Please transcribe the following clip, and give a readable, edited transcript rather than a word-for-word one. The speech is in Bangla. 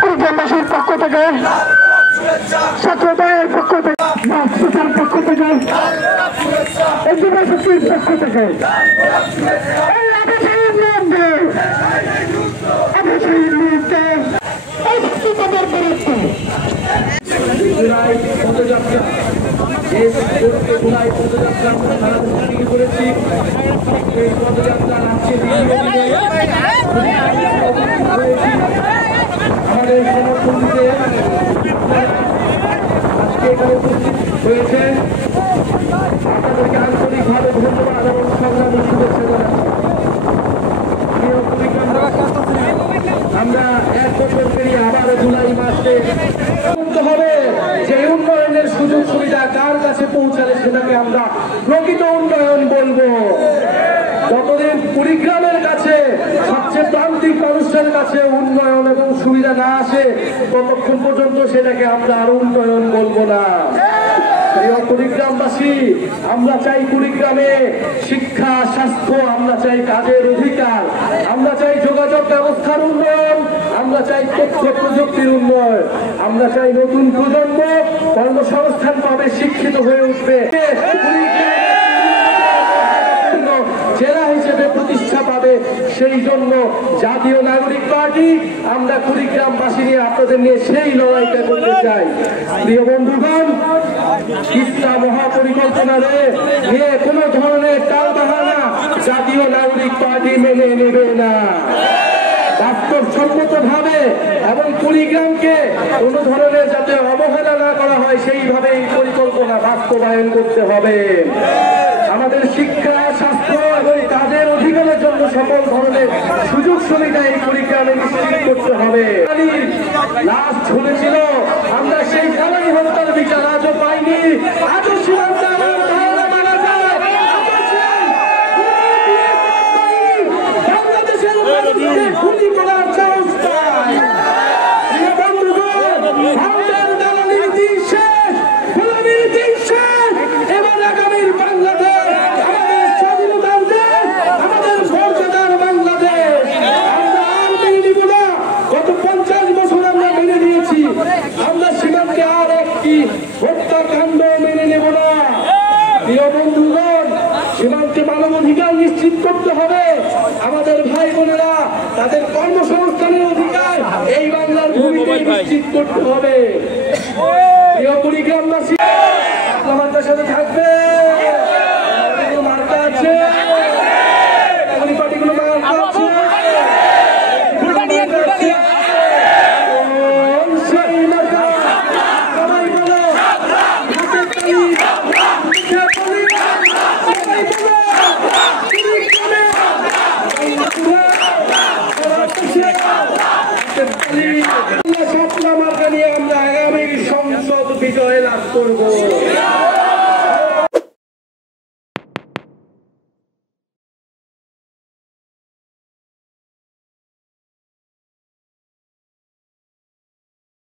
কুড়িগ্রামবাসীর পক্ষ থেকে ছাত্রদলের পক্ষ থেকে মাস্টার পক্ষ থেকে যুবশক্তির পক্ষ থেকে করেছি এই পদযাত্রা আমাদের সমর্থন দিতে আজকে এখানে উপস্থিত হয়েছে আপনাদেরকে আন্তরিকভাবে ধন্যবাদ এবং সংগ্রামী শুভেচ্ছা জানাচ্ছি। আমরা 1 বছর পেরিয়ে আবার জুলাই মাসে হবে যে উন্নয়নের সুযোগ সুবিধা কার কাছে পৌঁছালে সেটাকে আমরা প্রকৃত উন্নয়ন বলবো। যতদিন কুড়িগ্রামের কাছে সবচেয়ে প্রান্তিক মানুষের কাছে উন্নয়ন এবং সুবিধা না আসে ততক্ষণ পর্যন্ত সেটাকে আমরা আর উন্নয়ন বলবো না। কুড়িগ্রামবাসী, আমরা চাই কুড়িগ্রামে শিক্ষা, স্বাস্থ্য, আমরা চাই কাজের অধিকার, আমরা চাই যোগাযোগ ব্যবস্থার উন্নয়ন, আমরা চাই তথ্য প্রযুক্তির উন্নয়ন, আমরা চাই নতুন প্রজন্ম কর্মসংস্থান পাবে, শিক্ষিত হয়ে উঠবে, জেলা হিসেবে প্রতিষ্ঠা পাবে। সেই জন্য জাতীয় নাগরিক পার্টি আমরা কুড়িগ্রামবাসী নিয়ে আপনাদের নিয়ে সেই লড়াইটা করতে চাই। প্রিয় বন্ধুগণ, ইসলাম মহাপরিকল্পনা নিয়ে কোনো ধরনের টালবাহানা জাতীয় নাগরিক পার্টি মেনে নেবে না। বাস্তবসম্মত ভাবে এবং কুড়িগ্রামকে কোনো ধরনের যাতে অবহেলা না করা হয় সেইভাবে এই পরিকল্পনা বাস্তবায়ন করতে হবে। আমাদের শিক্ষা, স্বাস্থ্য এবং কাজের অধিকারের জন্য সকল ধরনের সুযোগ সুবিধা এই কুড়িগ্রামে নিশ্চিত করতে হবে। লাশ ঝুলেছিল, আমরা সেই কারণে হত্যার বিচার আজও পাইনি। আজও সীমান্ত বাংলাদেশের গুলি করার সাহস পায়। আমাদের দালালির দিন শেষ, গোলামির দিন শেষ। এবার আগামীর বাংলাদেশ আমাদের স্বাধীনতার দেশ, আমাদের মর্যাদার বাংলাদেশ। আমরা আর মেনে নিব না। গত 50 বছর আমরা মেনে নিয়েছি, আমরা সীমান্তে আর একটি হত্যাকাণ্ড মেনে নেব না। প্রিয় বন্ধুগণ, সীমান্তে মানবাধিকার নিশ্চিত করতে হবে। আমাদের ভাই বোনেরা তাদের কর্মসংস্থানের অধিকার এই বাংলার ভূমিতে নিশ্চিত করতে হবে। প্রিয় কুড়িগ্রামবাসী, আপনাদের সাথে থাকবে মার্কা আছে, পার্টিগুলো মার্কা আছে। আমরা আগামী সংসদ বিজয় লাভ করবো।